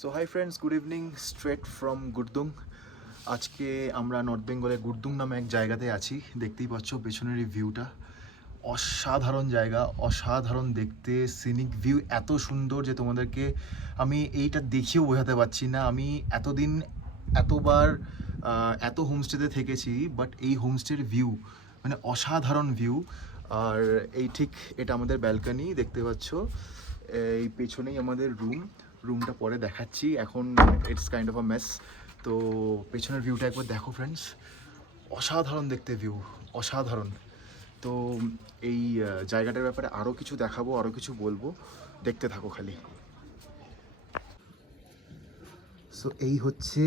So hi friends, good evening straight from Gurdung. আজকে আমরা north বেঙ্গলের গুরদুং নামে এক জায়গাতে আছি। দেখতেই পাচ্ছ পেছনের এই ভিউটা, অসাধারণ জায়গা, অসাধারণ দেখতে। সিনিক ভিউ এত সুন্দর যে তোমাদেরকে আমি এইটা দেখিয়েও বোঝাতে পারছি না। আমি এতদিন এতবার এত হোমস্টেতে থেকেছি, বাট এই হোমস্টের ভিউ মানে অসাধারণ ভিউ। আর এই ঠিক এটা আমাদের ব্যালকনি, দেখতে পাচ্ছ। এই পেছনেই আমাদের রুমটা পরে দেখাচ্ছি, এখন it's kind of a mace. তো পেছনের ভিউটা একবার দেখো ফ্রেন্ডস, অসাধারণ দেখতে ভিউ, অসাধারণ। তো এই জায়গাটার ব্যাপারে আরও কিছু দেখাবো, আরও কিছু বলবো, দেখতে থাকো খালি। সো এই হচ্ছে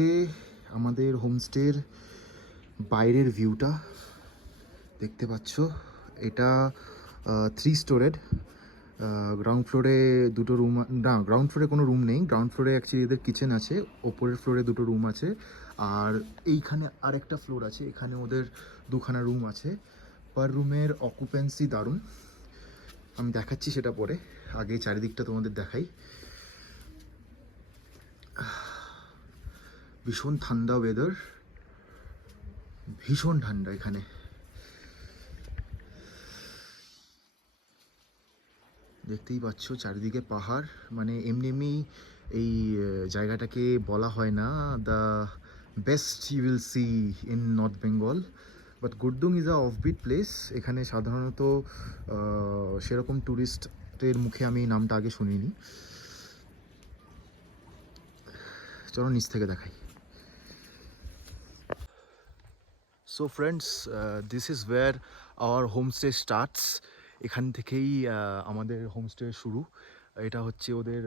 আমাদের হোমস্টের বাইরের ভিউটা, দেখতে পাচ্ছ। এটা 3 স্টোরেড। গ্রাউন্ড ফ্লোরে দুটো রুম, না গ্রাউন্ড ফ্লোরে কোনো রুম নেই। গ্রাউন্ড ফ্লোরে অ্যাকচুয়ালি এদের কিচেন আছে, ওপরের ফ্লোরে দুটো রুম আছে, আর এইখানে আরেকটা ফ্লোর আছে, এখানে ওদের দুখানা রুম আছে। পার রুমের অকুপেন্সি দারুণ, আমি দেখাচ্ছি সেটা পরে। আগে চারিদিকটা তোমাদের দেখাই। ভীষণ ঠান্ডা ওয়েদার, ভীষণ ঠান্ডা এখানে। দেখতেই পাচ্ছ চারিদিকে পাহাড়, মানে এমনি এমনি এই জায়গাটাকে বলা হয় না the best you will see in north Bengal, but Gurdung is a offbeat place. এখানে সাধারণত সেরকম ট্যুরিস্টের মুখে আমি নামটা আগে শুনিনি। চলো নিচ থেকে দেখাই। So friends, this is where our homestay starts. এখান থেকেই আমাদের হোমস্টে শুরু। এটা হচ্ছে ওদের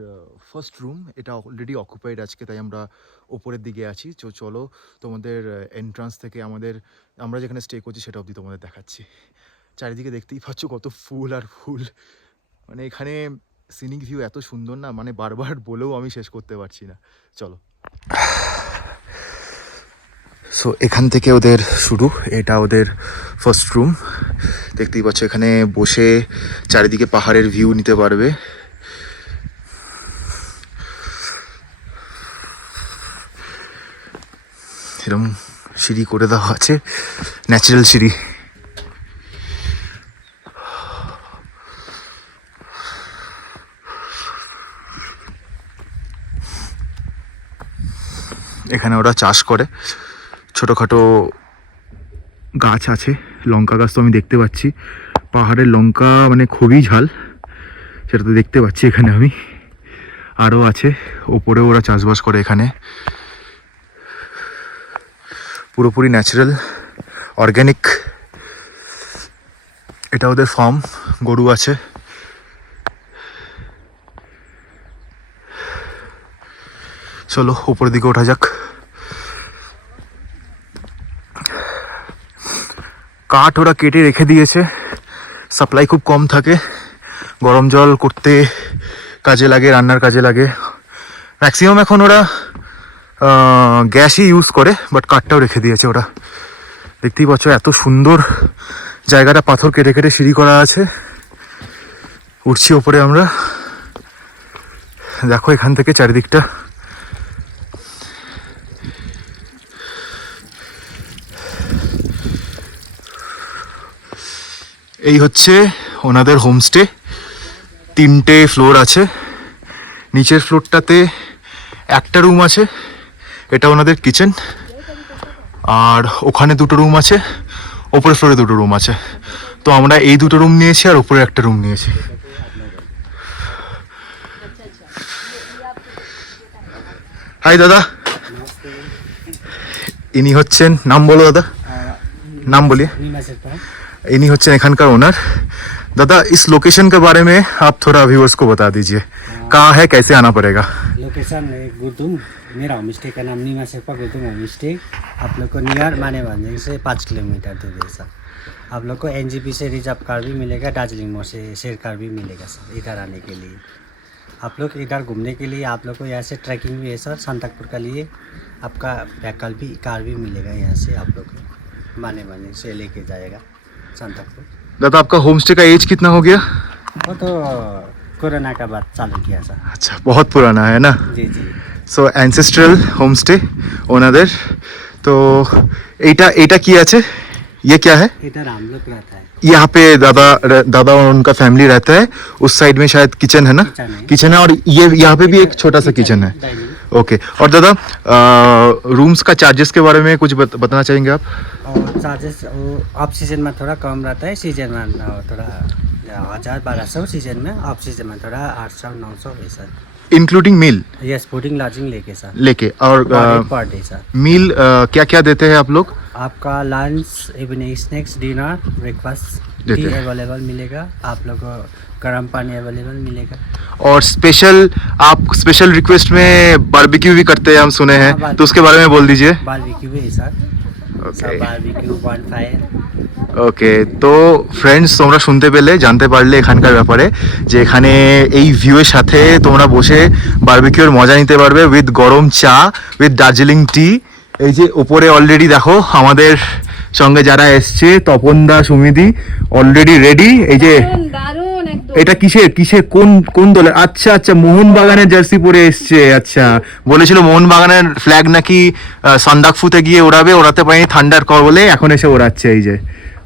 ফার্স্ট রুম, এটা অলরেডি অকুপাইড আজকে, তাই আমরা ওপরের দিকে আছি। চলো তোমাদের এন্ট্রান্স থেকে আমরা যেখানে স্টে করছি সেটা অবধি তোমাদের দেখাচ্ছি। চারিদিকে দেখতেই পাচ্ছ কত ফুল আর ফুল, মানে এখানে সিনিক ভিউ এত সুন্দর না, মানে বারবার বলেও আমি শেষ করতে পারছি না। চলো। সো এখান থেকে ওদের শুরু, এটা ওদের ফার্স্ট রুম। দেখতেই পাচ্ছ এখানে বসে চারিদিকে পাহাড়ের ভিউ নিতে পারবে। এরকম সিঁড়ি করে দেওয়া আছে, ন্যাচারাল সিঁড়ি। এখানে ওরা চাষ করে, ছোটোখাটো গাছ আছে, লঙ্কা গাছ তো আমি দেখতে পাচ্ছি। পাহাড়ের লঙ্কা মানে খুবই ঝাল, সেটা তো দেখতে পাচ্ছি এখানে আমি। আরও আছে, ওপরে ওরা চাষবাস করে এখানে, পুরোপুরি ন্যাচারাল অর্গ্যানিক। এটা ওদের ফার্ম, গরু আছে। চলো উপরের দিকে ওঠা যাক। কাঠ ওরা কেটে রেখে দিয়েছে, সাপ্লাই খুব কম থাকে, গরম জল করতে কাজে লাগে, রান্নার কাজে লাগে। ম্যাক্সিমাম এখন ওরা গ্যাসই ইউজ করে, বাট কাঠটাও রেখে দিয়েছে ওরা। দেখতেই পাচ্ছ এত সুন্দর জায়গাটা, পাথর কেটে কেটে সিঁড়ি করা আছে। উঠছি ওপরে আমরা, দেখো এখান থেকে চারিদিকটা। এই হচ্ছে ওনাদের হোমস্টে, 3টে ফ্লোর আছে। নিচের ফ্লোরটাতে একটা রুম আছে, এটা ওনাদের কিচেন। আর ওখানে দুটো রুম আছে, ওপরের ফ্লোরে দুটো রুম আছে। তো আমরা এই দুটো রুম নিয়েছি আর ওপরে একটা রুম নিয়েছি। হাই দাদা, ইনি হচ্ছেন, নাম বলো দাদা, नाम बोलिए। इन्हीं होच्छे एखानकार ओनर। दादा इस लोकेशन के बारे में आप थोड़ा व्यूअर्स को बता दीजिए, कहाँ है, कैसे आना पड़ेगा। लोकेशन गुरदुम, मेरा होम स्टे का नाम नीमा शेरपा गुरदुम होम स्टे। आप लोग को नियर माने भांजे से 5 किलोमीटर दूर है सर। आप लोग को एनजीपी से रिजर्व कार भी मिलेगा, दार्जिलिंग मोड़ से शेयर कार भी मिलेगा सर इधर आने के लिए। आप लोग इधर घूमने के लिए आप लोग को यहाँ से ट्रैकिंग भी है सर, सांतापुर का लिए आपका वैकल्पिक कार भी मिलेगा यहाँ से। आप लोग को माने भांजे से लेके जाएगा सांतापुर। दादा आपका होम स्टे का एज कितना हो गया। वो तो कोरोना का बाद चालू किया सर। अच्छा, बहुत पुराना है ना। जी जी। সো অ্যানসেস্ট্রাল হোমস্টে ওনাদের। তো এইটা এইটা কি আছে, ये क्या है? इधर हम लोग रहता है यहाँ पे दादा और उनका फैमिली रहता है। उस साइड में शायद किचन है ना? किचन है। किचन है और ये यहाँ पे भी एक छोटा सा किचन है। Dining okay. और दादा रूम्स का चार्जेस के बारे में कुछ बताना चाहेंगे आप? और चार्जेस वो ऑफ सीजन में थोड़ा कम रहता है, सीजन में थोड़ा 1000-1200, सीजन में ऑफ सीजन में थोड़ा 800-900 है सर। इंक्लूडिंग मील यस, फूडिंग लॉजिंग लेके सर, लेके। और पर डे सर। मील क्या क्या देते हैं आप लोग? आपका lunch, evening snacks, dinner, breakfast देते टी हैं। अवेलेबल मिलेगा आप लोग को, गर्म पानी अवेलेबल मिलेगा। और स्पेशल, आप स्पेशल रिक्वेस्ट में बारबेक्यू भी करते हैं हम सुने हैं, हाँ, तो उसके बारे में बोल दीजिए। बारबेक्यू है सर, सब बारबेक्यू বনফায়ার। ওকে। তো ফ্রেন্ডস, তোমরা শুনতে পেলে, জানতে পারলে এখানকার ব্যাপারে, যে এখানে এই ভিউয়ের সাথে তোমরা বসে বারবিকিউর মজা নিতে পারবে উইথ গরম চা, উইথ দার্জিলিং টি। এই যে ওপরে অলরেডি দেখো আমাদের সঙ্গে যারা এসছে, তপনদা, সুমিদি অলরেডি রেডি। এই যে দারুণ একদম। এটা কিসের কিসের কোন কোন দলের? আচ্ছা আচ্ছা, মোহনবাগানের জার্সি পরে এসছে। আচ্ছা, বলেছিল মোহনবাগানের ফ্ল্যাগ নাকি সান্দাকফুতে গিয়ে ওড়াবে, ওড়াতে পারেনি ঠান্ডার কর বলে, এখন এসে ওড়াচ্ছে। এই যে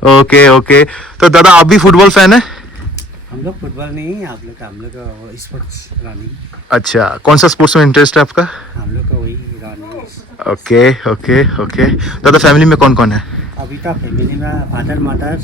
ओके ओके। तो दादा आप भी फुटबॉल फैन है? हम लोग फुटबॉल नहीं, हम लोग स्पोर्ट्स रनिंग, अच्छा, कौन सा स्पोर्ट्स में इंटरेस्ट है आपका? हम लोग को वही रनिंग। Okay okay okay. दादा फैमिली में कौन कौन है? अभी तो फैमिली में फादर मदर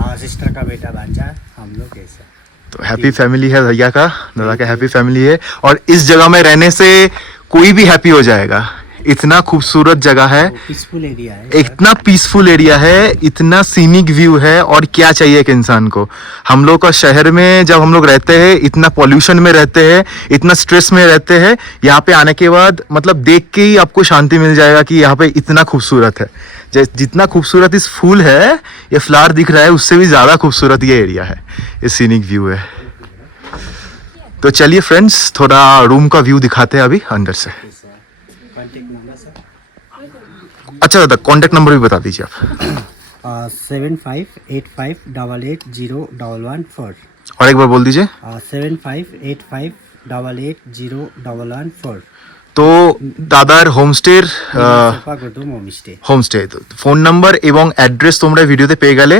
और सिस्टर का बेटा भांजा, हम लोग ऐसा। तो हैप्पी फैमिली है भैया का, दादा का हैप्पी फैमिली है। और इस जगह में रहने से कोई भी हैप्पी हो जाएगा। इतना खूबसूरत जगह है, पीसफुल एरिया है, इतना पीसफुल एरिया है, इतना सीनिक व्यू है, और क्या चाहिए एक इंसान को। हम लोग का शहर में जब हम लोग रहते हैं, इतना पॉल्यूशन में रहते हैं, इतना स्ट्रेस में रहते हैं, यहाँ पे आने के बाद मतलब देख के ही आपको शांति मिल जाएगा कि यहाँ पे इतना खूबसूरत है। जितना खूबसूरत इस फूल है, ये फ्लावर दिख रहा है, उससे भी ज़्यादा खूबसूरत ये एरिया है, ये सीनिक व्यू है। तो चलिए फ्रेंड्स, थोड़ा रूम का व्यू दिखाते हैं अभी अंदर से। कॉन्टेक्ट नंबर सर अच्छा दादा, कॉन्टैक्ट नंबर भी बता दीजिए आप। 7585880114। और एक बार बोल दीजिए। 7585880114। তো দাদার হোমস্টের Gurdum homestay homestay phone number এবং অ্যাড্রেস তোমরা ভিডিওতে পেয়ে গেলে।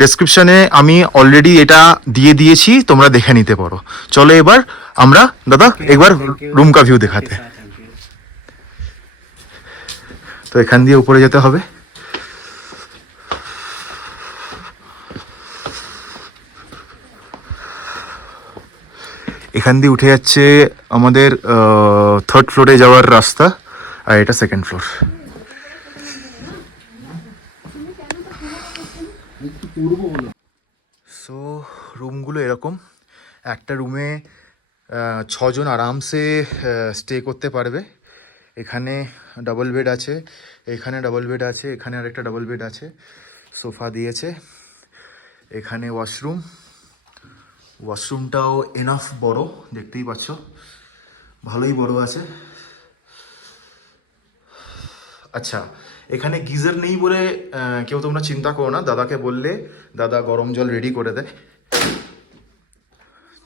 ডেসক্রিপশনে আমি অলরেডি এটা দিয়ে দিয়েছি, তোমরা দেখে নিতে পারো। চলো এবার আমরা দাদা একবার রুম কা ভিউ দেখাতে। তো এখান দিয়ে উপরে যেতে হবে। এখান দিয়ে উঠে যাচ্ছে আমাদের 3rd ফ্লোরে যাওয়ার রাস্তা, আর এটা 2nd ফ্লোর। সো রুমগুলো এরকম, একটা রুমে 6 জন আরামসে স্টে করতে পারবে। এখানে ডাবল বেড আছে, এখানে ডাবল বেড আছে, এখানে আরেকটা ডাবল বেড আছে, সোফা দিয়েছে, এখানে ওয়াশরুম। ওয়াশরুমটাও এনাফ বড়, দেখতেই পাচ্ছ, ভালোই বড় আছে। আচ্ছা, এখানে গিজার নেই বলে কেউ তোমরা চিন্তা করো না, দাদাকে বললে দাদা গরম জল রেডি করে দেয়।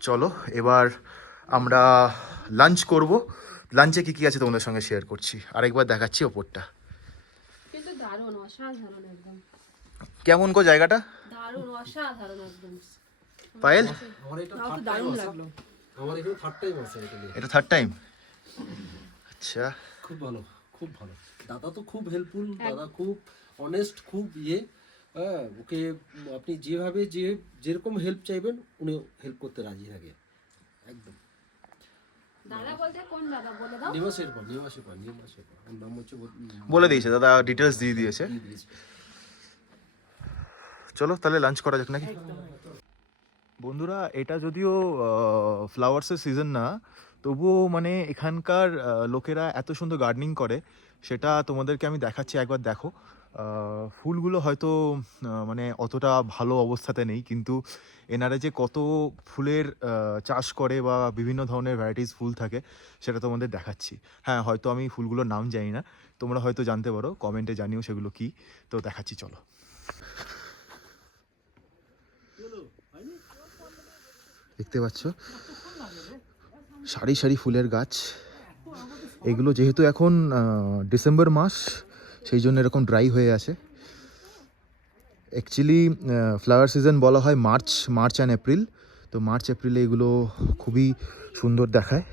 চলো এবার আমরা লাঞ্চ করব। লাঞ্চে কী কী আছে তোমাদের সঙ্গে শেয়ার করছি, আরেকবার দেখাচ্ছি ওপরটা। কিন্তু দারুণ, অসাধারণ একদম। কেমন গো জায়গাটা? দারুণ, অসাধারণ একদম। পায়েল, আমার এটা আমার তো দারুণ লাগলো। আমার এটা থার্ড টাইম আছে এটা নিয়ে। এটা 3rd টাইম? আচ্ছা, খুব ভালো, খুব ভালো। দাদা তো খুব হেল্পফুল, দাদা খুব অনেস্ট, খুব হ্যাঁ, ওকে আপনি যেভাবে যেরকম হেল্প চাইবেন উনি হেল্প করতে রাজি থাকে একদম। দাদা বলতে কোন দাদা বলে দাও? নিবাসের পর ওর নাম হচ্ছে বলে দিয়েছে দাদা, ডিটেলস দিয়ে দিয়েছে। চলো তাহলে লাঞ্চ করা যাক নাকি। বন্ধুরা, এটা যদিও ফ্লাওয়ার্সের সিজন না, তবুও মানে এখানকার লোকেরা এত সুন্দর গার্ডেনিং করে, সেটা তোমাদেরকে আমি দেখাচ্ছি, একবার দেখো। ফুলগুলো হয়তো মানে অতটা ভালো অবস্থাতে নেই, কিন্তু এনারা যে কত ফুলের চাষ করে বা বিভিন্ন ধরনের ভ্যারাইটিস ফুল থাকে, সেটা তোমাদের দেখাচ্ছি। হ্যাঁ, হয়তো আমি ফুলগুলোর নাম জানি না, তোমরা হয়তো জানতে পারো, কমেন্টে জানিও সেগুলো কি। তো দেখাচ্ছি, চলো। দেখতে পাচ্ছ সারি সারি ফুলের গাছ, এগুলো যেহেতু এখন ডিসেম্বর মাস, সেই জন্য এরকম ড্রাই হয়ে আছে। অ্যাকচুয়ালি ফ্লাওয়ার সিজন বলা হয় মার্চ অ্যান্ড এপ্রিল। তো মার্চ এপ্রিলে এগুলো খুবই সুন্দর দেখায়।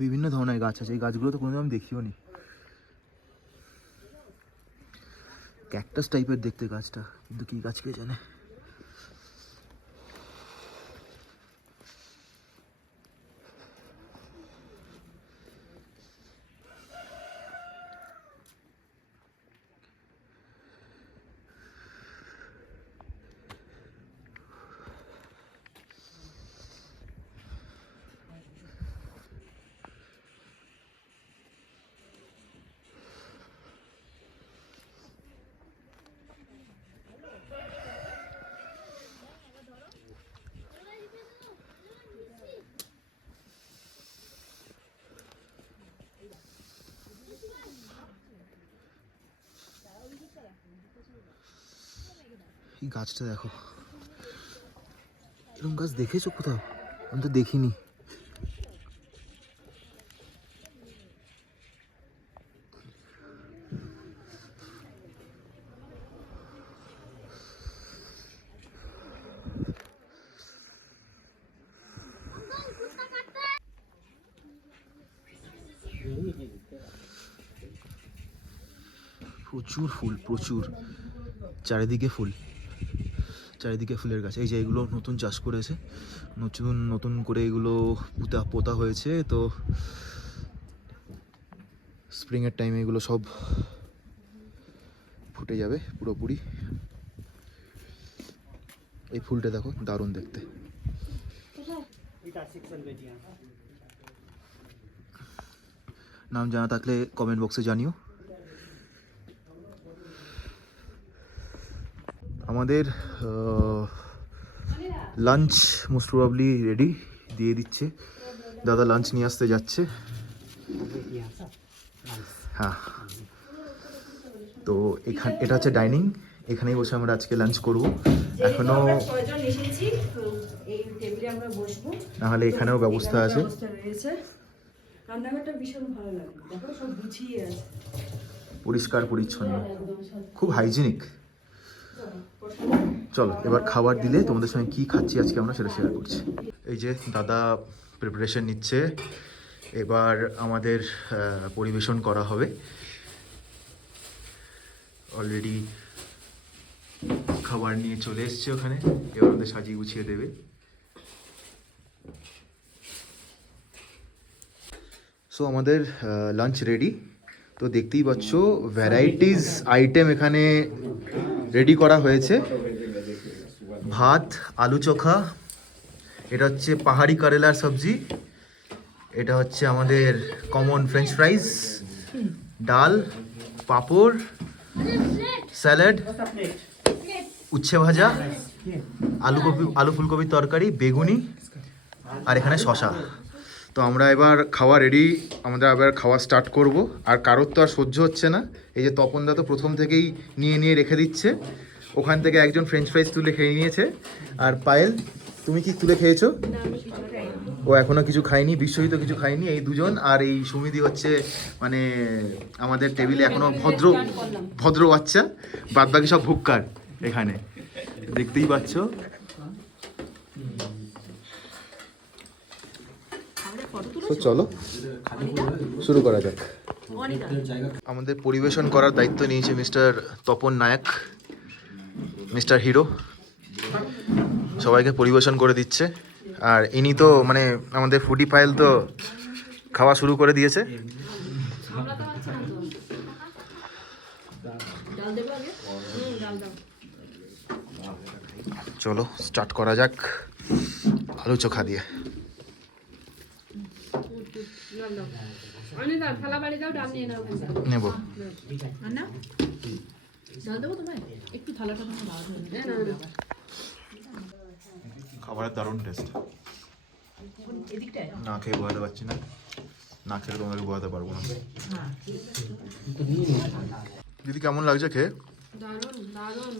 বিভিন্ন ধরনের গাছ আছে, এই গাছগুলো তো কোনোদিন আমি দেখিও নি। ক্যাকটাস টাইপের দেখতে গাছটা, কিন্তু কি গাছ কে জানে। এই গাছটা দেখো, এরকম গাছ দেখেছো কোথাও? আমি তো দেখিনি। প্রচুর ফুল, প্রচুর, চারিদিকে ফুল, চারিদিকে ফুলের গাছ। এই যে এগুলো নতুন চাষ করেছে, নতুন করে এগুলো পোতা হয়েছে। তো স্প্রিংয়ের টাইমে এগুলো সব ফুটে যাবে পুরোপুরি। এই ফুলটা দেখো, দারুণ দেখতে। নাম জানা থাকলে কমেন্ট বক্সে জানিও। আমাদের লাঞ্চ মোস্ট প্রবাবলি রেডি, দিয়ে দিচ্ছে দাদা, লাঞ্চ নিয়ে আসতে যাচ্ছে। হ্যাঁ, তো এটা হচ্ছে ডাইনিং, এখানেই বসে আমরা আজকে লাঞ্চ করব। এখনো নাহলে এখানেও ব্যবস্থা আছে। রান্নাঘরটা ভীষণ ভালো লাগে, দেখো সব গুছিয়ে আছে, পরিষ্কার পরিচ্ছন্ন, খুব হাইজিনিক। চলো এবার খাবার দিলে তোমাদের সঙ্গে কি খাচ্ছি আজকে আমরা সেটা শেয়ার করছি। এই যে দাদা প্রিপারেশন নিচ্ছে, এবার আমাদের পরিবেশন করা হবে। অলরেডি খাবার নিয়ে চলে এসছে ওখানে, এবার আমাদের সাজিয়ে গুছিয়ে দেবে। সো আমাদের লাঞ্চ রেডি। তো দেখতেই পাচ্ছ ভ্যারাইটিস আইটেম এখানে রেডি করা হয়েছে। ভাত, আলু চোখা, এটা হচ্ছে পাহাড়ি কারেলার সবজি, এটা হচ্ছে আমাদের কমন ফ্রেঞ্চ ফ্রাইজ, ডাল, পাঁপড়, স্যালাড, উচ্ছে ভাজা, আলু ফুলকপির তরকারি, বেগুনি, আর এখানে শশা। তো আমরা এবার খাওয়া রেডি, আমরা আবার খাওয়া স্টার্ট করব। আর কারোর তো আর সহ্য হচ্ছে না, এই যে তপনদা তো প্রথম থেকেই নিয়ে রেখে দিচ্ছে। ওখান থেকে একজন ফ্রেঞ্চ ফ্রাইজ তুলে খেয়ে নিয়েছে। আর পায়েল, তুমি কি তুলে খেয়েছো? ও এখনো কিছু খায়নি, বিশ্বজিৎ কিছু খায়নি। এই দুজন আর এই সুমিদি হচ্ছে মানে আমাদের টেবিলে এখনো ভদ্র বাচ্চা, বাদ বাকি সব ভুক্কার এখানে, দেখতেই পাচ্ছ। তো চলো শুরু করা যাক। আমাদের পরিবেশন করার দায়িত্ব নিয়েছে মিস্টার তপন নায়ক, মিস্টার হিরো, সবাইকে পরিবেশন করে দিচ্ছে। আর ইনি তো মানে আমাদের ফুডি পায়েল তো খাওয়া শুরু করে দিয়েছে। চলো স্টার্ট করা যাক আলু চোখা দিয়ে। নেব খাবারের দারুণ টেস্ট, না খেয়ে বোঝাতে পারছি না, না খেলে তোমাদেরকে বোঝাতে পারবো না। দিদি কেমন লাগছে খেয়ে? দারুণ দারুণ।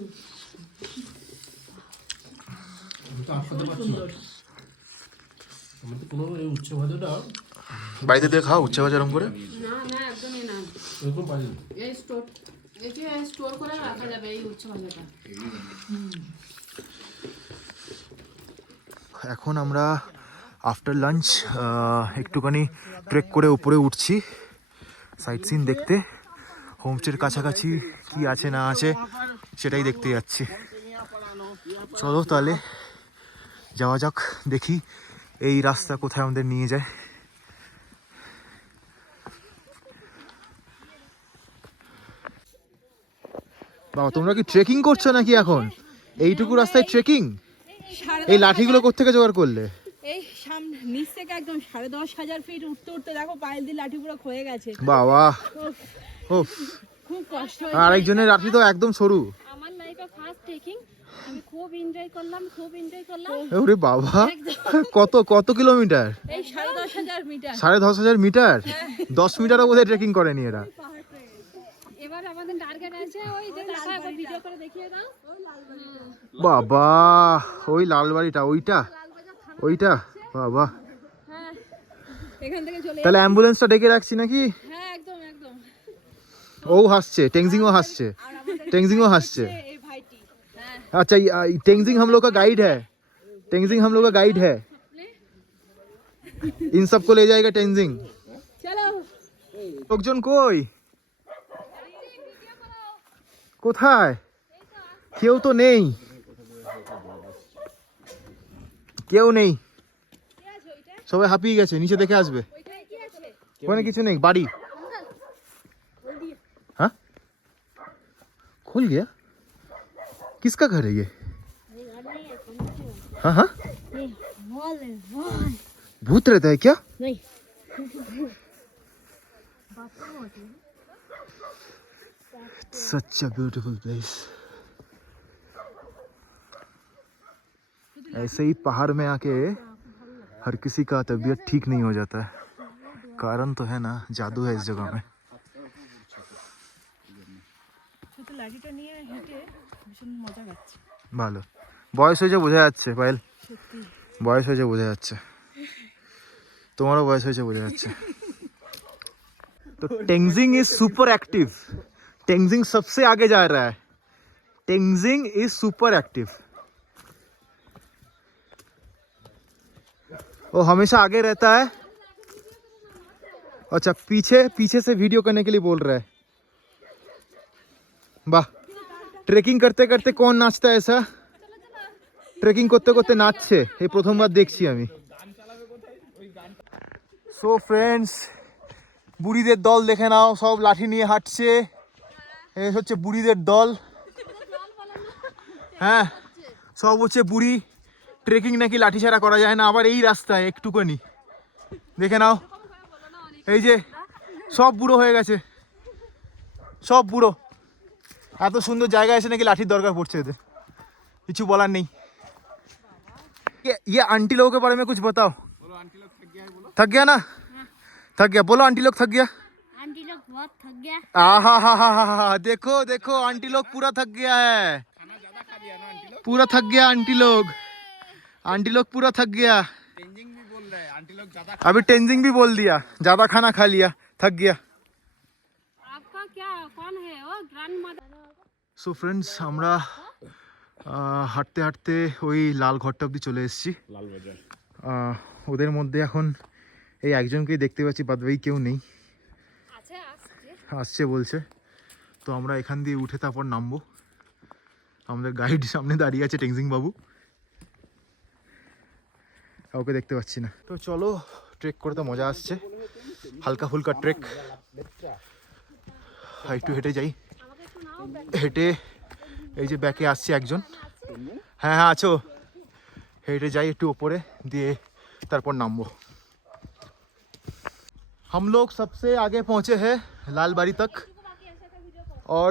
আমাদের কোনো এই উচ্ছে ভাজাটা বাড়িতে দিয়ে খাও উচ্ছে ভাজা এরকম করে? না না একদমই না। এরকম পারি না। এই স্টোর করে রাখা যাবে এই উচ্ছে ভাজাটা। এখন আমরা আফটার লাঞ্চ একটুখানি ট্রেক করে উপরে উঠছি সাইট সিন দেখতে। হোমস্টের কাছাকাছি কি আছে না আছে সেটাই দেখতে যাচ্ছি। চলো তাহলে যাওয়া যাক, দেখি এই রাস্তা কোথায় আমাদের নিয়ে যায়। বাবা তোমরা কি ট্রেকিং করছো নাকি এখন? এইটুকু রাস্তায় ট্রেকিং? এই লাঠিগুলো কোত্থেকে জোগাড় করলে? এই সামনে নিচ থেকে একদম 10,500 ফিট উঠতে উঠতে দেখো পায়েল দিয়ে লাঠি পুরো ক্ষয়ে গেছে। বাবা ওফ, খুব কষ্ট আর আরেকজনের লাঠি তো একদম সরু। আমার লাইফে ফার্স্ট ট্রেকিং, আমি খুব এনজয় করলাম। ওরে বাবা, কত কত কিলোমিটার? এই 10,500 মিটার। 10,500 মিটার? 10 মিটারও বোধহয় ট্রেকিং করেনি এরা। এবার আমাদের টার্গেট আছে ওই যে টাকা একবার ভিডিও করে দেখিয়ে দাও। বাবা ওই লালবাড়িটা, ওইটা ওইটা বাবা। হ্যাঁ এখান থেকে চলে তাহলে অ্যাম্বুলেন্সটা ডেকে রাখছি নাকি? হ্যাঁ একদম একদম। ও হাসছে, টেংজিংও হাসছে, टेंजिंगो हासছে। এই ভাইটি হ্যাঁ अच्छा टेंजिंग हम लोग का गाइड है, टेंजिंग हम लोग का गाइड है, इन सबको ले जाएगा टेंजिंग। চলো লোকজন কই? কোথায়? কেউ তো নেই, কেউ নেই, সবাই হাঁপিয়ে গেছে, নিচে দেখে আসবে। ওখানে কিছু নেই, বাড়ি। हाँ खुल गया? किसका घर है ये? हाँ हाँ भूत रहता है क्या? नहीं Such a beautiful place. ऐसे ही पहाड़ में आके हर किसी का तबीयत ठीक नहीं हो जाता है। कारण तो है ना, जादू है इस जगह में। ছোট লাঠিটা নিয়ে হেঁটে ভীষণ মজা পাচ্ছি। ভালো বয়স হয়েছে বোঝা যাচ্ছে পায়েল, বয়স হয়েছে বোঝা যাচ্ছে, তোমারও বয়স হয়েছে বোঝা যাচ্ছে। तो Tenzing is super active, Tenzing सबसे आगे जा रहा है, टेंजिंग इज सुपर एक्टिव। वो हमेशा आगे रहता है। अच्छा पीछे पीछे से वीडियो करने के लिए बोल रहा है। वाह, ट्रेकिंग करते करते कौन नाचता है ऐसा? ट्रेकिंग করতে করতে নাচছে, এই প্রথমবার দেখছি আমি। সো ফ্রেন্ডস, বুড়িদের দল দেখে নাও, সব লাঠি নিয়ে হাঁটছে। এই হচ্ছে বুড়িদের দল। হ্যাঁ সব হচ্ছে বুড়ি। ট্রেকিং নাকি লাঠি ছাড়া করা যায় না, আবার এই রাস্তায় একটুখানি দেখে নাও। এই যে সব বুড়ো হয়ে গেছে, সব বুড়ো। এত সুন্দর জায়গা এসে নাকি লাঠির দরকার পড়ছে এদের, কিছু বলার নেই। ये आंटी लोगों के बारे में कुछ बताओ। बोलो आंटी लोग थक गया ना? थक गया, बोलो आंटी लोग थक गया। आंटी लोग बहुत थक गया। आहा देखो देखो आंटी लोग पूरा थक गया है, पूरा थक गया आंटी लोग, आंटी लोग पूरा थक गया। टेंजिंग भी बोल रहे हैं आंटी लोग ज्यादा, अभी टेंजिंग भी बोल दिया, ज्यादा खाना खा लिया, थक गया। आपका क्या कौन है वो ग्रैंडमदर? সো ফ্রেন্ডস, আমরা হাঁটতে হাঁটতে ওই লাল ঘরটা অবধি চলে এসেছি। ওদের মধ্যে এখন এই একজনকেই দেখতে পাচ্ছি, বাদ বাকি কেউ নেই। আসছে বলছে, তো আমরা এখান দিয়ে উঠে তারপর নামবো। আমাদের গাইড সামনে দাঁড়িয়ে আছে, টেংজিং বাবু, কাউকে দেখতে পাচ্ছি না। তো চলো, ট্রেক করে তো মজা আসছে, হালকা ফুলকা ট্রেক। একটু হেঁটে যাই, হেঁটে এই যে ব্যাকে আসছে একজন। হ্যাঁ হ্যাঁ আছো, হেঁটে যাই একটু ওপরে দিয়ে তারপর नामबो। हम लोग सबसे आगे पहुंचे हैं लालबाड़ी तक, और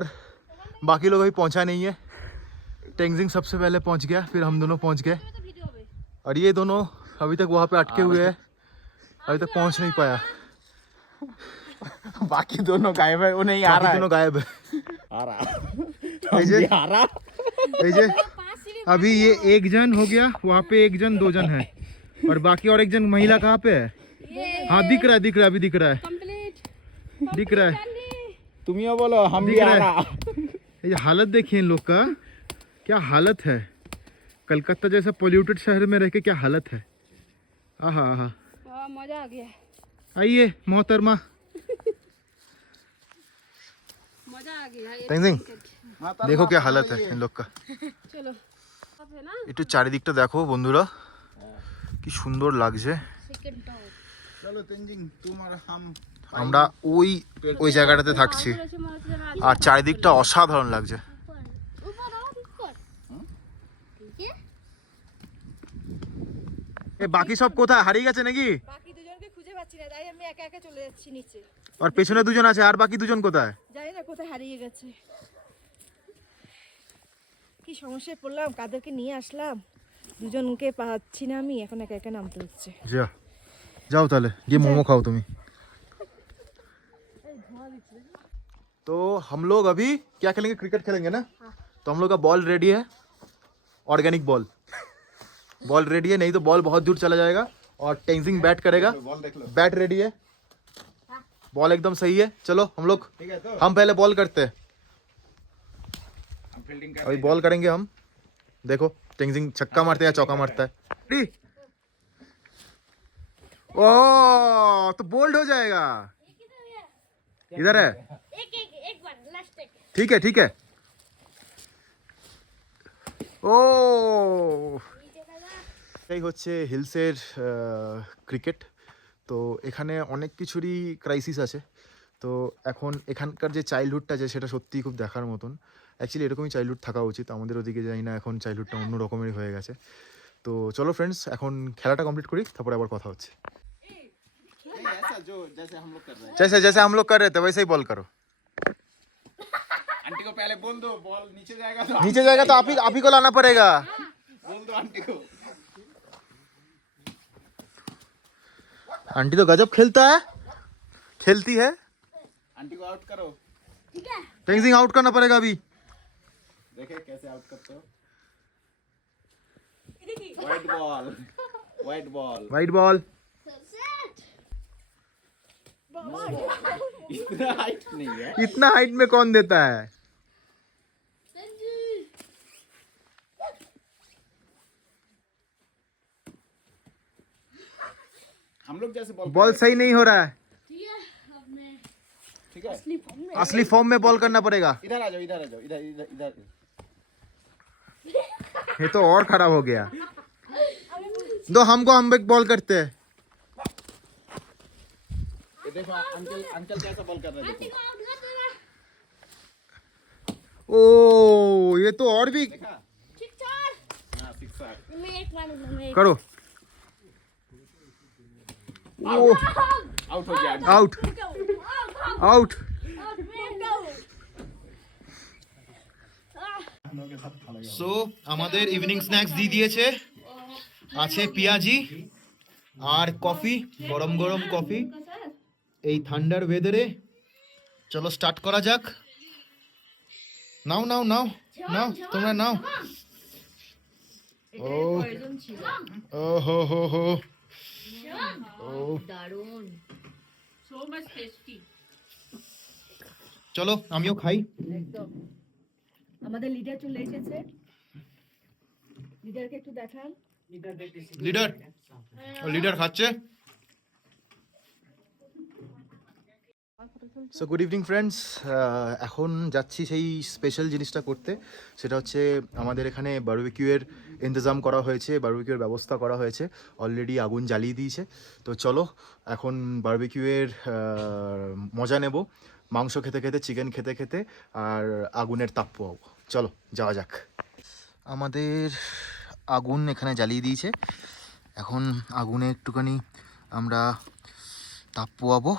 बाकी लोग अभी पहुंचा नहीं है। टेंजिंग सबसे पहले पहुंच गया, फिर हम दोनों पहुंच गए, और ये दोनों अभी तक वहाँ पे अटके हुए हैं, अभी तक पहुंच नहीं पाया। बाकी दोनों गायब है, वो नहीं आ बाकी रहा है। दोनों गायब है आ रहा এই যে आ रहा এই যে अभी ये एक जन हो गया, वहाँ पे एक जन 2 जन है, और बाकी और एक जन महिला कहाँ पे है? हाँ दिख रहा है, अभी दिख रहा है, कंप्लीट दिख रहा है। तुम ये बोलो हम भी दिख आ रहा है। रहा। ये हालत देखिए इन लोग का, क्या हालत है। कलकत्ता जैसा पोल्यूटेड शहर में रह के क्या हालत है। आहा आहा, मजा आ गया, आइए मोहतरमा। मजा आ गया ये तेंजिंग करके। देखो क्या हालत है इन लोग का। চলো হবে না একটু চারিদিকটা দেখো বন্ধুরা, কি সুন্দর লাগছে। সেকেন্ডটাও चलो तेंजिंग तुम और हम আমরা ওই জায়গাটাতে থাকছি, এসে মনে হচ্ছে যেন আজ আর চারিদিকটা অসাধারণ লাগছে। উপর উপর ঠিক আছে এ বাকি সব কোথায় হারিয়ে গেছে নাকি? বাকি দুজনকে খুঁজে পাচ্ছি না, তাই আমি একা একা চলে যাচ্ছি নিচে। আর পেছনে 2 জন আছে, আর বাকি 2 জন কোথায়? জানি না কোথায় হারিয়ে গেছে। কি সমস্যায় পড়লাম, কাদেরকে নিয়ে আসলাম, দুজনকে পাচ্ছি না আমি, এখন একা একা নামতে হচ্ছে। যা যাও তাহলে গিয়ে মোমো খাও তুমি। तो हम लोग अभी क्या खेलेंगे? क्रिकेट खेलेंगे ना। तो हम लोग का बॉल रेडी है, ऑर्गेनिक बॉल। बॉल रेडी है, नहीं तो बॉल बहुत दूर चला जाएगा। और टेंजिंग बैट करेगा, बैट रेडी है, बॉल एकदम सही है। चलो हम लोग, हम पहले बॉल करते हैं, अभी बॉल करेंगे हम। देखो टेंजिंग छक्का मारते हैं या चौका मारता है। रेडी? ओ तो बोल्ड हो जाएगा। इधर है, एक बार लास्ट एक ठीक है ठीक है। ও এই হচ্ছে হিলসের ক্রিকেট। তো এখানে অনেক কিছুরই ক্রাইসিস আছে। তো এখন এখানকার যে চাইল্ডহুডটা আছে সেটা সত্যিই খুব দেখার মতন। অ্যাকচুয়ালি এরকমই চাইল্ডহুড থাকা উচিত, আমাদের ওদিকে জানি না এখন চাইল্ডহুডটা অন্য রকমেরই হয়ে গেছে। তো চলো ফ্রেন্ডস, এখন খেলাটা কমপ্লিট করি, তারপরে আবার কথা হচ্ছে। ऐसा जो जैसे हम लोग कर रहे हैं। जैसे जैसे हम लोग कर रहे थे वैसे ही बॉल करो। आंटी को पहले बोल दो, बॉल नीचे जाएगा तो नीचे जाएगा तो आप ही को लाना पड़ेगा। बोल दो आंटी को। आंटी तो गजब खेलता है, खेलती है। आंटी को आउट करो। टेंजिंग आउट करना पड़ेगा अभी। देखे कैसे आउट करते हो। White ball, white ball. White ball. इतना हाइट नहीं है। इतना हाइट में कौन देता है? हम लोग जैसे बॉल बॉल सही नहीं हो रहा है, ठीक है। असली फॉर्म में बॉल करना पड़ेगा। इधर आ जाओ, इधर आ जाओ, इधर इधर इधर। ये तो और खराब हो गया। दो हमको, हम एक बॉल करते हैं। ये देखो अंकल, अंकल कैसा बॉल कर रहे हैं देखो। ओ ये तो और भी देखा? हाँ, सिक्सर। मैं एक मारूंगा मैं करो। ओ आउट हो गया। Out out. সো আমাদের ইভিনিং স্ন্যাক্স দিয়ে দিয়েছে, আছে পেঁয়াজি আর কফি, গরম গরম কফি এই ঠান্ডার ওয়েদারে। চলো স্টার্ট করা যাক। নাও নাও নাও নাও, তোমরা নাও। ও ও হো হো হো ও দারুণ, সো মাচ টেস্টি। চলো আমিও খাই। আমাদের লিডার চলে এসেছে, লিডারকে একটু দেখান। লিডার, লিডার খাচ্ছে। সো গুড ইভিনিং ফ্রেন্ডস, এখন যাচ্ছি সেই স্পেশাল জিনিসটা করতে। সেটা হচ্ছে আমাদের এখানে বারবিকিউয়ের ইন্তজাম করা হয়েছে, বারবিকিউয়ের ব্যবস্থা করা হয়েছে, অলরেডি আগুন জ্বালিয়ে দিয়েছে। তো চলো এখন বারবিকিউয়ের মজা নেব, মাংস খেতে খেতে, চিকেন খেতে খেতে, আর আগুনের তাপ পোয়াবো। চলো যাওয়া যাক। আমাদের আগুন এখানে জ্বালিয়ে দিয়েছে, এখন আগুনে একটুখানি আমরা তাপ পোয়াবো।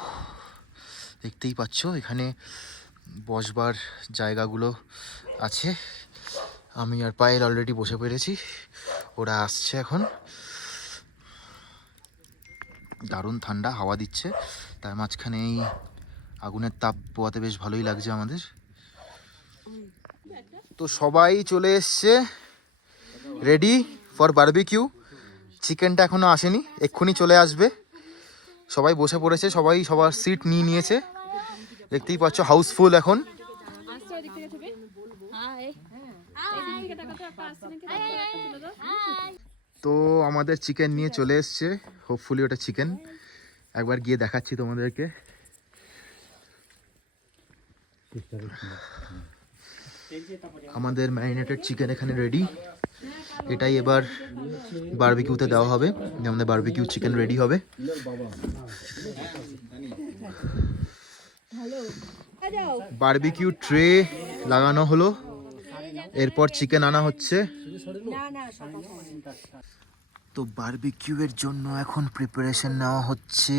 দেখতেই পাচ্ছ এখানে বসবার জায়গাগুলো আছে। আমি আর পায়েল অলরেডি বসে পড়েছি, ওরা আসছে এখন। দারুণ ঠান্ডা হাওয়া দিচ্ছে, তার মাঝখানে এই আগুনের তাপ পোয়াতে বেশ ভালোই লাগছে আমাদের। তো সবাই চলে এসছে রেডি ফর বারবিকিউ। চিকেনটা এখনো আসেনি, এক্ষুনি চলে আসবে। সবাই বসে পড়েছে, সবাই সবার সিট নিয়ে নিয়েছে, দেখতেই পাচ্ছ হাউসফুল এখন। আসছে ওই দিক থেকে ছবি। হাই এই দিকে টাকা তো একটা আসছে নাকি তুলে দাও। তো আমাদের চিকেন নিয়ে চলে এসছে, হোপফুলি ওটা চিকেন। একবার গিয়ে দেখাচ্ছি তোমাদেরকে। আমাদের ম্যারিনেটেড চিকেন এখানে রেডি। এটাই এবার বারবিকিউতে দেওয়া হবে, আমাদের বারবিকিউ চিকেন রেডি হবে। বারবিকিউ ট্রে লাগানো হলো, এরপর চিকেন আনা হচ্ছে। তো বারবিকিউ এর জন্য এখন প্রিপারেশন নেওয়া হচ্ছে।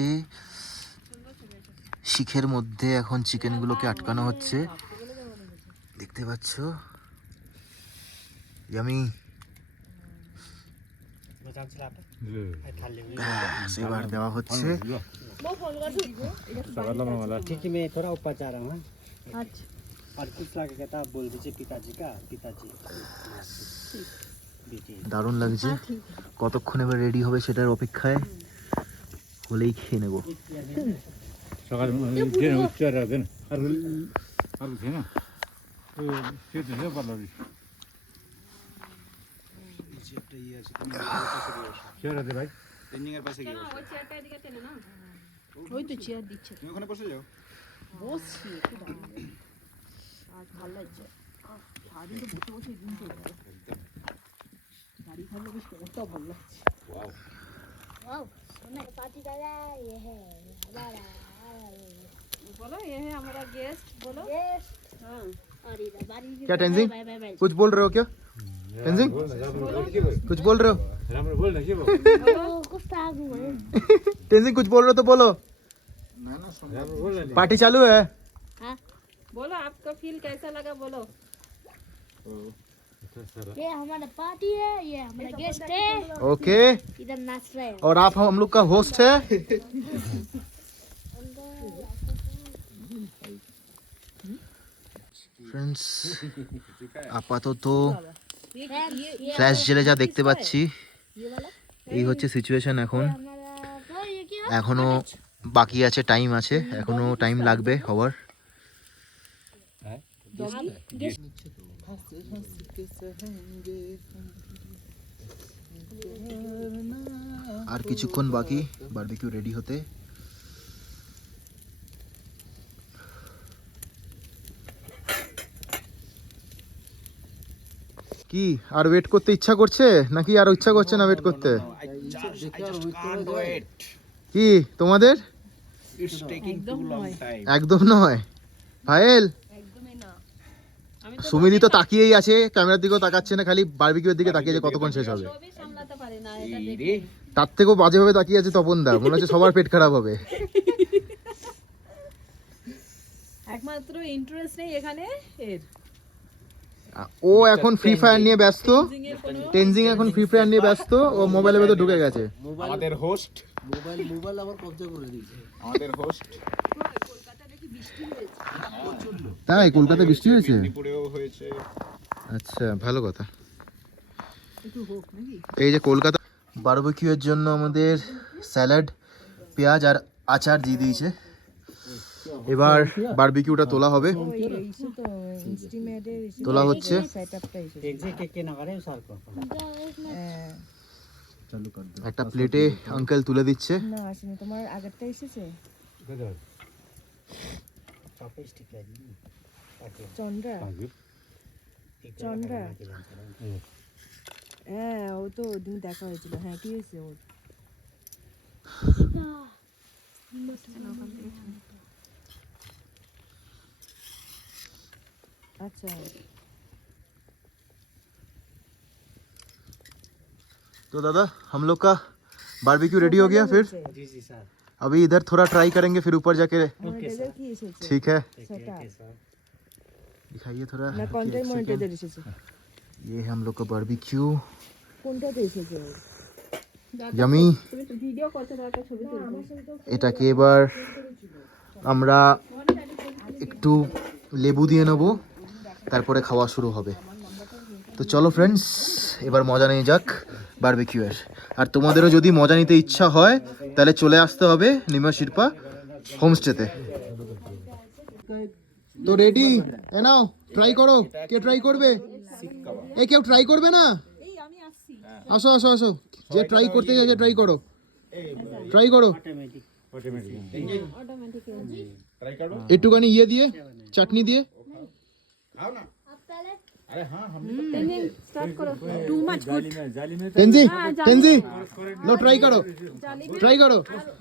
শিখের মধ্যে এখন চিকেনগুলোকে আটকানো হচ্ছে, দেখতে পাচ্ছ। ইয়ামি। ব্যাস, এবার দেওয়া হচ্ছে। ठीक है, मैं थोड़ा ऊपर जा रहा हूँ। अच्छा, और कुछ लगेगा तो आप बोल दीजिए पिताजी का, पिताजी दीजिए। দারুণ লাগছে। কতক্ষণ এবার রেডি হবে সেটার অপেক্ষায়, হলেই খেয়ে নেবো। সকাল দিন উচ্চার দেন আর আর না তো সেটা না ভালো দিস চেয়ার দে ভাই ট্রেনিং এর পাশে গিয়ে ওই চেয়ারটা এদিকে টেনে না। ওই তো চেয়ার দিচ্ছে। তুমি ওখানে বসে যাও। বসছি একটু দাঁড়াও। আজ ভালো লাগছে। সারাদিন তো বসে বসে দিন চলে যাবে। গাড়ি থাকলে বেশ ওটাও ভালো লাগছে। बोलो ये है हमारा गेस्ट, बोलो। हाँ क्या टेंजिंग कुछ बोल रहे हो क्या? टेंजिंग कुछ बोल रहे हो? রাম বল না কি বল टेंजिंग कुछ बोल रहे हो तो बोलो। রাম বল না पार्टी चालू है। बोलो आपका फील कैसा लगा, बोलो। ये हमारा पार्टी है, ये हमारा गेस्ट है, ओके, इधर नाच रहे हैं। और आप हम लोग का होस्ट है। फ्रेंड्स, আপাতত ফ্ল্যাশ জেলে যা দেখতে পাচ্ছি এই হচ্ছে সিচুয়েশন এখন। तो ये क्या? এখনো বাকি আছে, টাইম আছে, এখনো টাইম লাগবে হওয়ার। আর কিছুক্ষণ বাকি বারবিকিউ রেডি হতে। কি আর ওয়েট করতে ইচ্ছা করছে নাকি আর ইচ্ছা করছে না ওয়েট করতে? কি তোমাদের It's taking too long time. একদম নয় পায়েল? সুমিদি তো তাকিয়েই আছে, ক্যামেরার দিকেও তাকাচ্ছে না, খালি বারবিকিউর দিকে তাকিয়ে আছে কতক্ষণ শেষ হবে। সবই সামলাতে পারে না, এটা দেখে। তার থেকেও বাজেভাবে তাকিয়ে আছে তপন দা, মনে হচ্ছে সবার পেট খারাপ হবে। একমাত্র ইন্টারেস্ট নেই এখানে এর। ও এখন ফ্রি ফায়ার নিয়ে ব্যস্ত, জিঙের কোনো টেনজিং এখন ফ্রি ফায়ার নিয়ে ব্যস্ত, ও মোবাইলের ভেতর ঢুকে গেছে। আমাদের হোস্ট মোবাইল আবার কবজা করে দিয়েছে। আমাদের হোস্ট তাই কলকাতায় বৃষ্টি হয়েছে? মেদিনীপুরেও হয়েছে। আচ্ছা, ভালো কথা। এই যে কলকাতা বারবিকিউ এর জন্য আমাদের স্যালাড, পেঁয়াজ আর আচার দিয়ে দিয়েছে। এবার বারবিকিউটা তোলা হবে, তোলা হচ্ছে। एग्जिट के ना करें सर को। একটা প্লেটে আঙ্কেল তুলে দিচ্ছে। না আসেনি, তোমার আগেরটা এসেছে গদর चॉपस्टिक है जी। ओके, চন্দ্রা। চন্দ্রা। হ্যাঁ ও তো ওদিন দেখা হয়েছিল। হ্যাঁ কি হয়েছে ওর? अच्छा तो दादा हम लोग का बारबेक्यू रेडी हो गया। फिर जी जी सर। अभी इधर थोड़ा ट्राई करेंगे, फिर ऊपर जाके মনিটর কি এসেছে ठीक है। সেটা सर दिखाइए थोड़ा। না কোনটাই মনিটর এসেছে? ये है हम लोग का बारबेक्यू। কোনটাতে এসেছে ওর? ইয়ামি। তুমি তো ভিডিও করছো, তো একটা ছবি তুলবো। এটাকে এবার আমরা একটু লেবু দিয়ে নেবো, তারপরে খাওয়া শুরু হবে। তো চলো ফ্রেন্ডস, এবার মজা নিয়ে যাক বারবিকিউয়ের। আর তোমাদেরও যদি মজা নিতে ইচ্ছা হয় তাহলে চলে আসতে হবে নিমা শিরপা হোমস্টেতে। তো রেডি, নাও ট্রাই করো। কে ট্রাই করবে? এই কেউ ট্রাই করবে না? আসো আসো আসো, যে ট্রাই করতে গেছে ট্রাই করো, ট্রাই করো। একটুখানি ইয়ে দিয়ে, চাটনি দিয়ে। স্টার্ট করো। Too much good. Tenzi, Tenzi লো, ট্রাই করো, ট্রাই করো।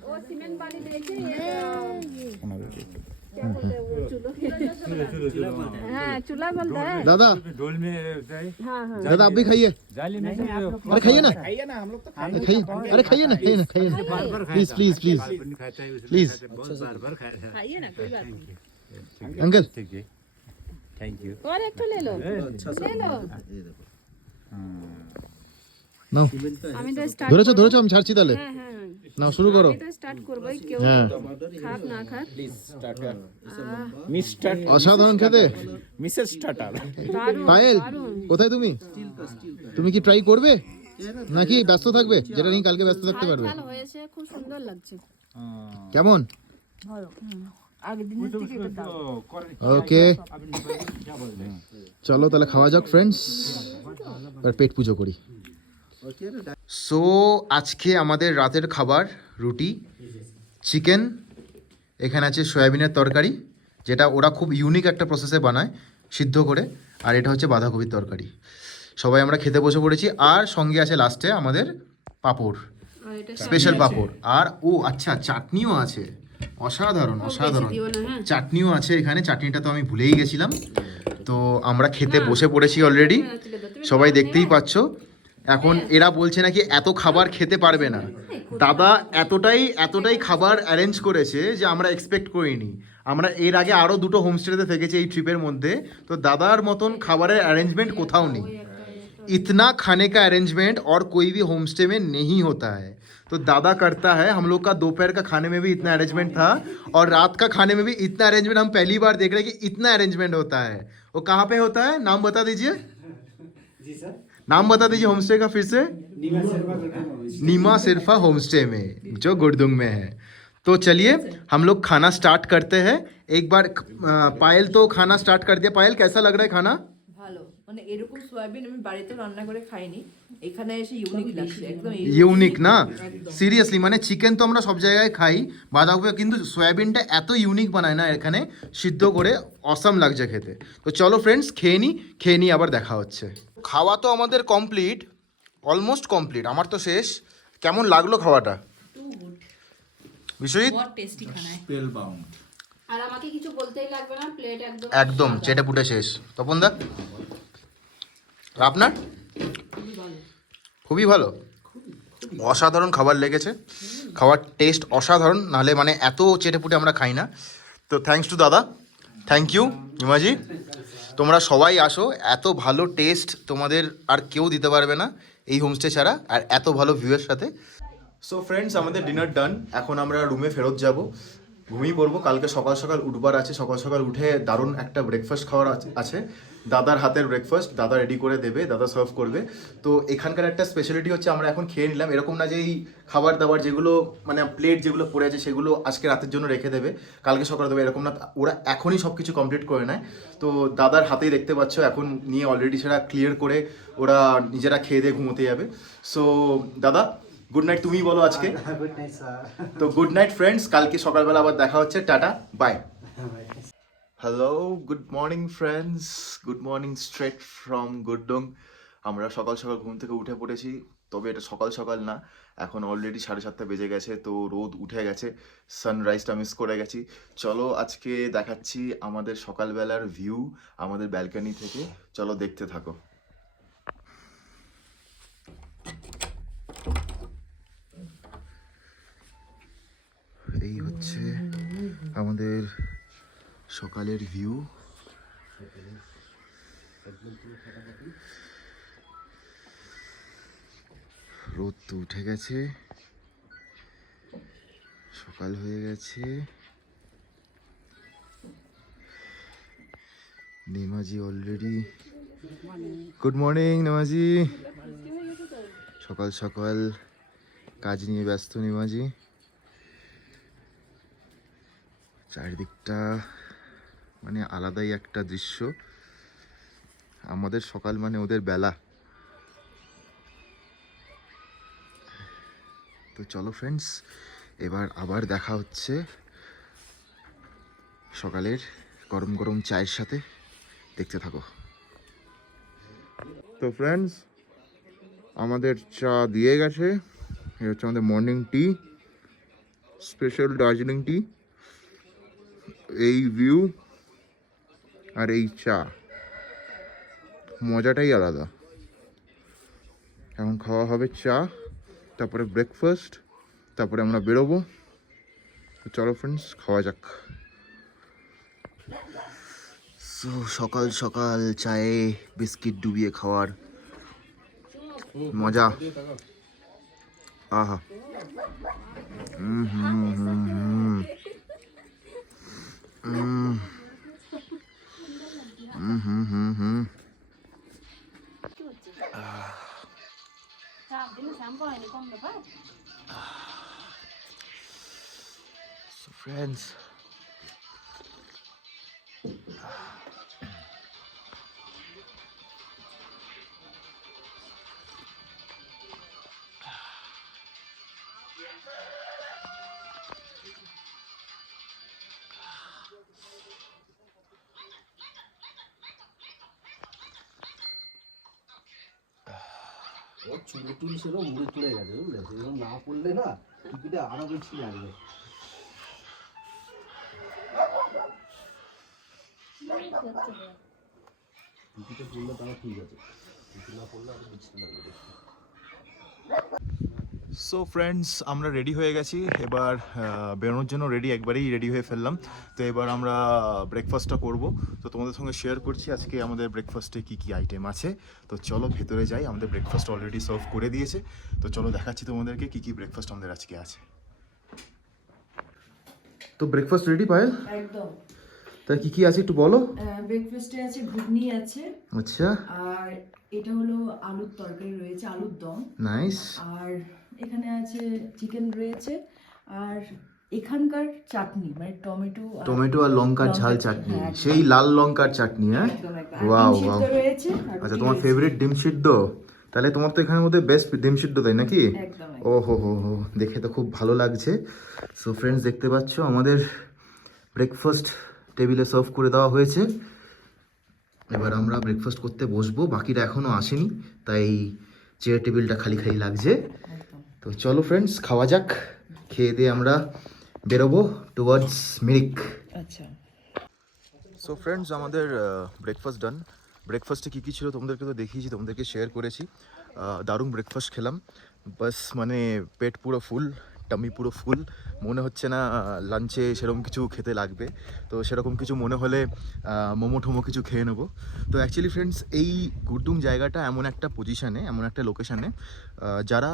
वो सीमेंट वाली लेके ये क्या बोलते हैं वो चूल्हा? हाँ चूल्हा बोलता है। दादा, ढोल में चाहिए हाँ हाँ दादा आप भी खाइए। जाली में से अरे खाइए ना, खाइए ना, हम लोग तो खाइए, अरे खाइए ना, खाइए ना, खाइए ना, प्लीज प्लीज प्लीज नहीं खाता है उसमें प्लीज। खाते हैं, बहुत बार बार खाया है। खाइए ना, कोई बात नहीं। अंकल ठीक है, थैंक यू। और एक तो ले लो, ले लो। নাও, আমি তো স্টার্ট ধরেছো ধরেছো, আমি ছাড়ছি তাহলে। হ্যাঁ হ্যাঁ নাও শুরু করো। আমি তো স্টার্ট করবই, কেউ হ্যাঁ, খাক না খাক। मिस्टर অসাধারণ খেতে। Mrs starter. দারুণ পায়েল, দারুণ। কোথায় তুমি? তুমি কি ট্রাই করবে নাকি ব্যস্ত থাকবে? যেটা নিয়ে কালকে ব্যস্ত থাকতে পারবে। ভালো হয়েছে, খুব সুন্দর লাগছে। কেমন? ভালো। আগের দিনের থেকে এটা দাও। ওকে, आप क्या बोलते हैं? চলো তাহলে খাওয়া যাক ফ্রেন্ডস, আর পেট পুজো করি। সো আজকে আমাদের রাতের খাবার রুটি, চিকেন, এখানে আছে সয়াবিনের তরকারি, যেটা ওরা খুব ইউনিক একটা প্রসেসে বানায় সিদ্ধ করে, আর এটা হচ্ছে বাঁধাকপির তরকারি। সবাই আমরা খেতে বসে পড়েছি, আর সঙ্গে আছে লাস্টে আমাদের পাঁপড়, স্পেশাল পাঁপড়। আর ও আচ্ছা, চাটনিও আছে, অসাধারণ অসাধারণ চাটনিও আছে এখানে। চাটনিটা তো আমি ভুলেই গেছিলাম। তো আমরা খেতে বসে পড়েছি অলরেডি, সবাই দেখতেই পাচ্ছ। এখন এরা বলছে নাকি এত খাবার খেতে পারবে না। দাদা এতটাই খাবার অ্যারেঞ্জ করেছে যে আমরা এক্সপেক্ট করিনি। আমরা এর আগে আরও দুটো হোমস্টেতে থেকেছি এই ট্রিপের মধ্যে, তো দাদার মতন খাবারের অ্যারেঞ্জমেন্ট কোথাও নেই। इतना खाने का अरेंजमेंट और कोई भी होम स्टे में नहीं होता है। तो दादा करता है। हम लोग का दोपहर का खाने में भी इतना अरेंजमेंट था, और रात का खाने में भी इतना अरेंजमेंट हम पहली बार देख रहे हैं कि इतना अरेंजमेंट होता है। वो कहाँ पे होता है, नाम बता दीजिए। जी सर, नाम बता दीजिए होम स्टे का फिर से। नीमा सिरफा होम स्टे में, जो गुड़दुंग में है। तो चलिए हम लोग खाना स्टार्ट करते हैं। एक बार पायल तो खाना स्टार्ट कर दिया। पायल कैसा लग रहा है खाना? ভালো, মানে এরকম সয়াবিন আমি বাড়িতে রান্না করে খাইনি, এখানে এসে ইউনিক লাগছে একদম। ইউনিক না, সিরিয়াসলি, মানে চিকেন তো আমরা সব জায়গায় খাই, বাঁধাকপি, কিন্তু সয়াবিনটা এত ইউনিক বানায় না এখানে সিদ্ধ করে, অসাম লাগছে খেতে। তো চলো ফ্রেন্ডস, খেয়ে নিই আবার দেখা হচ্ছে। খাওয়া তো আমাদের কমপ্লিট, অলমোস্ট কমপ্লিট, আমার তো শেষ। কেমন লাগলো খাওয়াটা বিশ্বজিৎ? টেস্টি খানা है। Spell bound. আর আমাকে কিছু বলতেই লাগবে না, প্লেট একদম একদম চেটে পুটে শেষ। তপন দা, আপনার? খুবই ভালো, অসাধারণ খাবার লেগেছে। খাওয়ার টেস্ট অসাধারণ, নাহলে মানে এত চেটেপুটে আমরা খাই না। তো থ্যাঙ্কস টু দাদা, থ্যাংক ইউ নিমাজি। তোমরা সবাই আসো, এত ভালো টেস্ট তোমাদের আর কেউ দিতে পারবে না এই হোমস্টে ছাড়া, আর এত ভালো ভিউয়ের সাথে। সো ফ্রেন্ডস, আমাদের ডিনার ডান। এখন আমরা রুমে ফেরত যাব, ঘুমিয়ে পড়বো। কালকে সকাল সকাল উঠবার আছে, সকাল সকাল উঠে দারুণ একটা ব্রেকফাস্ট খাওয়ার আছে। দাদার হাতের ব্রেকফাস্ট দাদা রেডি করে দেবে, দাদা সার্ভ করবে। তো এখানকার একটা স্পেশালিটি হচ্ছে আমরা এখন খেয়ে নিলাম, এরকম না যে এই খাবার দাবার যেগুলো মানে প্লেট যেগুলো পড়ে আছে সেগুলো আজকে রাতের জন্য রেখে দেবে, কালকে সকালে দেবে, এরকম না। ওরা এখনই সব কিছু কমপ্লিট করে নেয়। তো দাদার হাতেই দেখতে পাচ্ছ, এখন নিয়ে অলরেডি সেটা ক্লিয়ার করে ওরা নিজেরা খেয়ে দিয়ে ঘুমোতে যাবে। সো দাদা, গুড নাইট তুমি বলো আজকে। Good night sir. তো গুড নাইট ফ্রেন্ডস, কালকে সকালবেলা আবার দেখা হচ্ছে। টাটা, bye. Hello, good morning friends, good morning straight from Gurdung. আমরা সকাল সকাল ঘুম থেকে উঠে পড়েছি, তবে এটা সকাল সকাল না, এখন অলরেডি 7:30 বেজে গেছে। তো রোদ উঠে গেছে, সানরাইজটা মিস করে গেছি। চলো আজকে দেখাচ্ছি আমাদের সকালবেলার ভিউ আমাদের ব্যালকনি থেকে, চলো দেখতে থাকো। এই হচ্ছে আমাদের সকালের ভিউ। রোদ তো উঠে গেছে, সকাল হয়ে গেছে। নেমাজি অলরেডি, গুড মর্নিং নেমাজি। সকাল সকাল কাজ নিয়ে ব্যস্ত নেমাজি। চারিদিকটা মানে আলাদাই একটা দৃশ্য, আমাদের সকাল মানে ওদের বেলা। তো চলো ফ্রেন্ডস, এবার আবার দেখা হচ্ছে সকালের গরম গরম চায়ের সাথে, দেখতে থাকো। তো ফ্রেন্ডস, আমাদের চা দিয়ে গেছে, এটা হচ্ছে আমাদের মর্নিং টি, স্পেশাল দার্জিলিং টি। এই ভিউ আর এই চা, মজাটাই আলাদা। এখন খাওয়া হবে চা, তারপরে ব্রেকফাস্ট, তারপরে আমরা বেরোবো। তো চলো ফ্রেন্ডস, খাওয়া যাক। সো সকাল সকাল চায়ে বিস্কিট ডুবিয়ে খাওয়ার মজা, আহা। হুম হুম হুম হুম হুম হুম হুম হুম। So friends, ও চুল টুল সেরকম মুড়ে টুড়ে গেছে, বুঝলে? সেরকম না পড়লে না টুপিটা আরো বেশি লাগবে। টুপিটা পড়লে তাও ঠিক আছে, টুপি না পড়লে আরো বেশি লাগবে। সো ফ্রেন্ডস, আমরা রেডি হয়ে গেছি, এবার বেরোনোর জন্য একবারেই রেডি হয়ে ফেললাম। তো এবার আমরা ব্রেকফাস্টটা করব। তো তোমাদের সঙ্গে শেয়ার করছি আজকে আমাদের ব্রেকফাস্টে কি কি আইটেম আছে। তো চলো ভেতরে যাই, আমাদের ব্রেকফাস্ট অলরেডি সার্ভ করে দিয়েছে। তো চলো দেখাচ্ছি তোমাদেরকে কি কি ব্রেকফাস্ট আমাদের আজকে আছে। তো ব্রেকফাস্ট রেডি পায়েল? একদম। তা কি কি আছে একটু বলো। ব্রেকফাস্টে আছে ঘুগনি আছে, আচ্ছা, আর এটা হলো আলুর তরকারি রয়েছে, আলুর দম। নাইস। আর এখানে আছে চিকেন রয়েছে, আর এখানকার চাটনি মানে টমেটো আর লঙ্কার ঝাল চাটনি, হ্যাঁ, একদম। সেই লাল লঙ্কার চাটনি। হ্যাঁ, একদম, একদম। আর ওয়াও ডিম ওয়াও। সিদ্ধ রয়েছে, আর আচ্ছা, রুটি তোমার রয়েছে। ফেভারিট ডিম সিদ্ধ? তাহলে তোমার তো এখানের মধ্যে বেস্ট ডিম সিদ্ধ, তাই নাকি? একদম, ও হো হো হো, দেখে তো খুব ভালো লাগছে। সো ফ্রেন্ডস, দেখতে পাচ্ছ আমাদের ব্রেকফাস্ট টেবিলে সার্ভ করে দেওয়া হয়েছে। এবার আমরা ব্রেকফাস্ট করতে বসবো, বাকিরা এখনও আসেনি, তাই চেয়ার টেবিলটা খালি খালি লাগছে। একদম। তো চলো ফ্রেন্ডস, খাওয়া যাক। খেয়ে দিয়ে আমরা বেরোবো টুয়ার্ডস মিরিক। আচ্ছা। সো ফ্রেন্ডস, আমাদের ব্রেকফাস্ট ডান। ব্রেকফাস্টে কী কী ছিল তোমাদেরকে তো দেখিয়েছি, তোমাদেরকে শেয়ার করেছি। দারুণ ব্রেকফাস্ট খেলাম, বাস মানে পেট পুরো ফুল, টামি পুরো ফুল। মনে হচ্ছে না লাঞ্চে সেরকম কিছু খেতে লাগবে। তো সেরকম কিছু মনে হলে মোমো টোমো কিছু খেয়ে নেবো। তো অ্যাকচুয়ালি ফ্রেন্ডস, এই গুরডুং জায়গাটা এমন একটা পজিশানে, এমন একটা লোকেশানে, যারা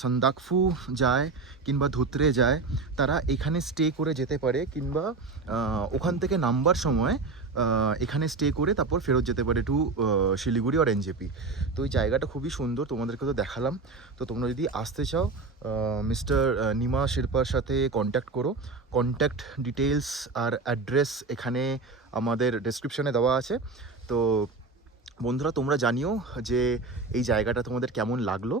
সান্দাকফু যায় কিংবা ধুত্রে যায়, তারা এখানে স্টে করে যেতে পারে, কিংবা ওখান থেকে নামবার সময় এখানে স্টে করে তারপর ফেরত যেতে পারে টু শিলিগুড়ি আর এনজেপি। তো এই জায়গাটা খুবই সুন্দর, তোমাদেরকে তো দেখালাম। তো তোমরা যদি আসতে চাও, মিস্টার নিমা শেরপার সাথে কন্ট্যাক্ট করো। কন্ট্যাক্ট ডিটেলস আর অ্যাড্রেস এখানে আমাদের ডেসক্রিপশানে দেওয়া আছে। তো বন্ধুরা, তোমরা জানিও যে এই জায়গাটা তোমাদের কেমন লাগলো,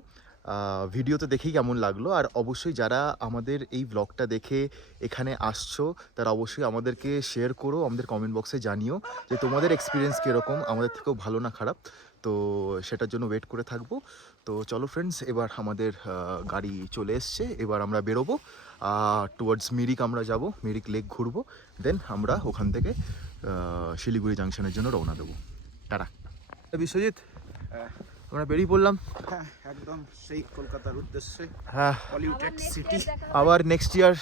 ভিডিওতে দেখেই কেমন লাগলো। আর অবশ্যই যারা আমাদের এই ব্লগটা দেখে এখানে আসছো, তারা অবশ্যই আমাদেরকে শেয়ার করো, আমাদের কমেন্ট বক্সে জানিও যে তোমাদের এক্সপিরিয়েন্স কীরকম, আমাদের থেকেও ভালো না খারাপ। তো সেটার জন্য ওয়েট করে থাকবো। তো চলো ফ্রেন্ডস, এবার আমাদের গাড়ি চলে এসছে, এবার আমরা বেরোবো টুয়ার্ডস মিরিক। আমরা যাব মিরিক লেক ঘুরবো, দেন আমরা ওখান থেকে শিলিগুড়ি জাংশনের জন্য রওনা দেবো। টাটা। বিশ্বজিৎ, আমরা বেরিয়ে পড়লাম। হ্যাঁ, একদম সেই কলকাতার উদ্দেশ্যে, হ্যাঁ, পলিউটেড সিটি। আবার নেক্সট ইয়ার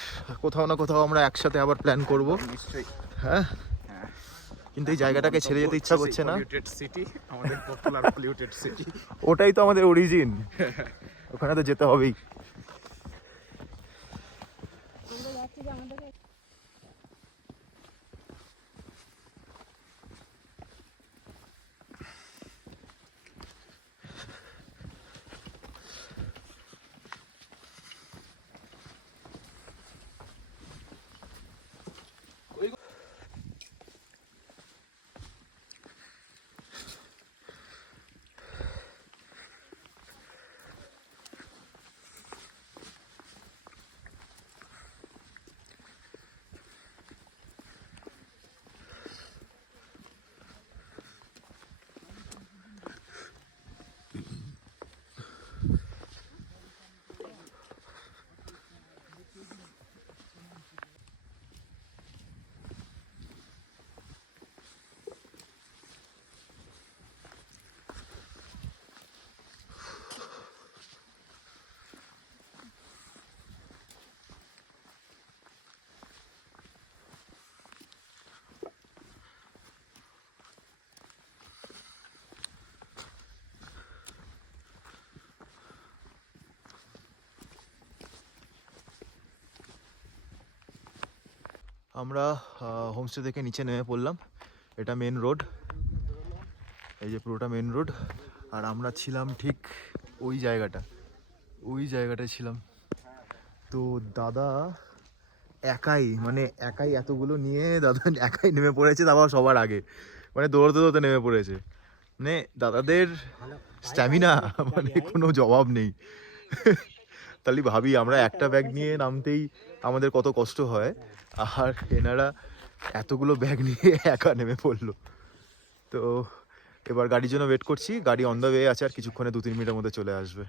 কোথাও না কোথাও আমরা একসাথে আবার প্ল্যান করব। নিশ্চয়ই। হ্যাঁ, হ্যাঁ, কিন্তু এই জায়গাটাকে ছেড়ে যেতে ইচ্ছা করছে না। পলিউটেড সিটি, আমাদের পপুলার পলিউটেড সিটি। ওটাই তো আমাদের অরিজিন। ওখানে তো যেতে হবেই। আমরা যাচ্ছি যে আমাদেরকে আমরা হোমস্টে থেকে নিচে নেমে পড়লাম। এটা মেন রোড, এই যে পুরোটা মেন রোড। আর আমরা ছিলাম ঠিক ওই জায়গাটায় ছিলাম। তো দাদা একাই এতগুলো নিয়ে দাদা একাই নেমে পড়েছে, তারপর সবার আগে, মানে দৌড়তে দৌড়তে নেমে পড়েছে। মানে দাদাদের স্ট্যামিনা মানে কোনো জবাব নেই। তাহলে ভাবি আমরা একটা ব্যাগ নিয়ে নামতেই আমাদের কত কষ্ট হয়, আর এনারা এতগুলো ব্যাগ নিয়ে একা নেমে পড়লো। তো এবার গাড়ির জন্য ওয়েট করছি, গাড়ি অন দ্য ওয়ে আছে, আর কিছুক্ষণে 2-3 মিনিটের মধ্যে চলে আসবে।